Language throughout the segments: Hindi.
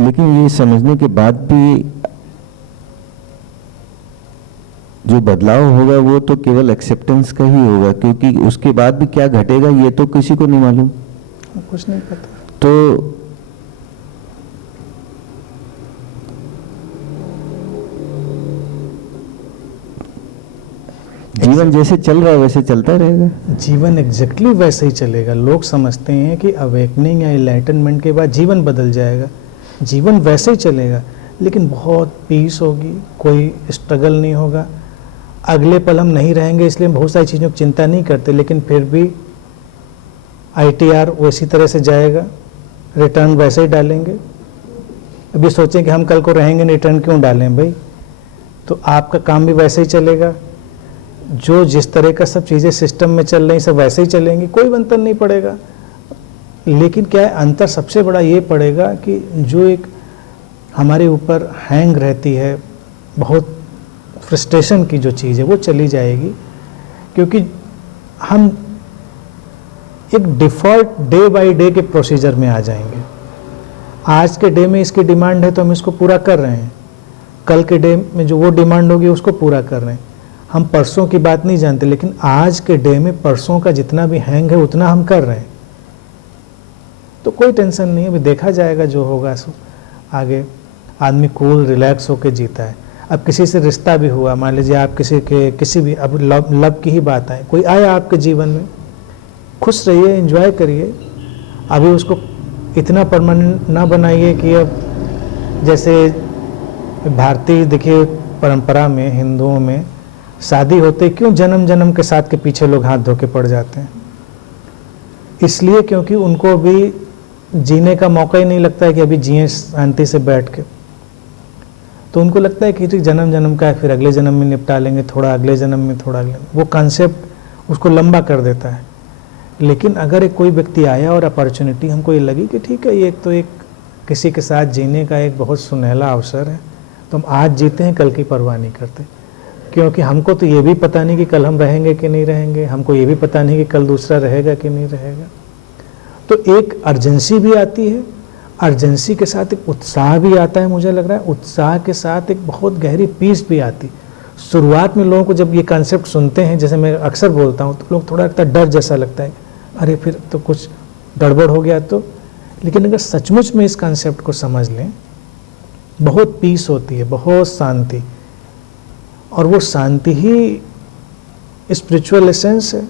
लेकिन ये समझने के बाद भी जो बदलाव होगा वो तो केवल एक्सेप्टेंस का ही होगा, क्योंकि उसके बाद भी क्या घटेगा ये तो किसी को नहीं मालूम, कुछ नहीं पता। तो जीवन जैसे चल रहा है वैसे चलता रहेगा। जीवन एग्जैक्टली वैसे ही चलेगा। लोग समझते हैं कि अवेकनिंग या इनलाइटनमेंट के बाद जीवन बदल जाएगा। जीवन वैसे ही चलेगा, लेकिन बहुत पीस होगी, कोई स्ट्रगल नहीं होगा। अगले पल हम नहीं रहेंगे, इसलिए हम बहुत सारी चीज़ों की चिंता नहीं करते, लेकिन फिर भी ITR उसी तरह से जाएगा, रिटर्न वैसे ही डालेंगे। अभी सोचें कि हम कल को रहेंगे नहीं, रिटर्न क्यों डालें भाई? तो आपका काम भी वैसे ही चलेगा। जो जिस तरह का सब चीज़ें सिस्टम में चल रही सब वैसे ही चलेंगी, कोई अंतर नहीं पड़ेगा। लेकिन क्या है, अंतर सबसे बड़ा ये पड़ेगा कि जो एक हमारे ऊपर हैंग रहती है, बहुत फ्रस्ट्रेशन की जो चीज़ है वो चली जाएगी, क्योंकि हम एक डिफ़ॉल्ट डे बाय डे के प्रोसीजर में आ जाएंगे। आज के डे में इसकी डिमांड है तो हम इसको पूरा कर रहे हैं, कल के डे में जो वो डिमांड होगी उसको पूरा कर रहे हैं। हम परसों की बात नहीं जानते, लेकिन आज के डे में परसों का जितना भी हैंग है उतना हम कर रहे हैं। तो कोई टेंशन नहीं है, अभी देखा जाएगा जो होगा सो आगे। आदमी कूल रिलैक्स होकर जीता है। अब किसी से रिश्ता भी हुआ, मान लीजिए आप किसी भी अब लव की ही बात आए, कोई आया आपके जीवन में, खुश रहिए, एंजॉय करिए। अभी उसको इतना परमानेंट ना बनाइए कि अब जैसे भारतीय देखिए परंपरा में, हिंदुओं में शादी होते क्यों जन्म जन्म के साथ के पीछे लोग हाथ धो के पड़ जाते हैं? इसलिए क्योंकि उनको भी जीने का मौका ही नहीं लगता है कि अभी जिए शांति से बैठ के। तो उनको लगता है कि जन्म जन्म का है, फिर अगले जन्म में निपटा लेंगे, थोड़ा अगले जन्म में, थोड़ा अगले में। वो कॉन्सेप्ट उसको लंबा कर देता है। लेकिन अगर एक कोई व्यक्ति आया और अपॉर्चुनिटी हमको ये लगी कि ठीक है, ये तो एक किसी के साथ जीने का एक बहुत सुनहला अवसर है, तो हम आज जीते हैं, कल की परवाह नहीं करते। क्योंकि हमको तो ये भी पता नहीं कि कल हम रहेंगे कि नहीं रहेंगे, हमको ये भी पता नहीं कि कल दूसरा रहेगा कि नहीं रहेगा। तो एक अर्जेंसी भी आती है, अर्जेंसी के साथ एक उत्साह भी आता है। मुझे लग रहा है उत्साह के साथ एक बहुत गहरी पीस भी आती। शुरुआत में लोगों को जब ये कॉन्सेप्ट सुनते हैं, जैसे मैं अक्सर बोलता हूँ, तो लोग थोड़ा लगता है डर जैसा लगता है, अरे फिर तो कुछ गड़बड़ हो गया तो। लेकिन अगर सचमुच में इस कॉन्सेप्ट को समझ लें, बहुत पीस होती है, बहुत शांति, और वो शांति ही स्पिरिचुअल एसेंस है।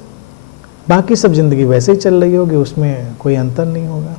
बाकी सब जिंदगी वैसे ही चल रही होगी, उसमें कोई अंतर नहीं होगा।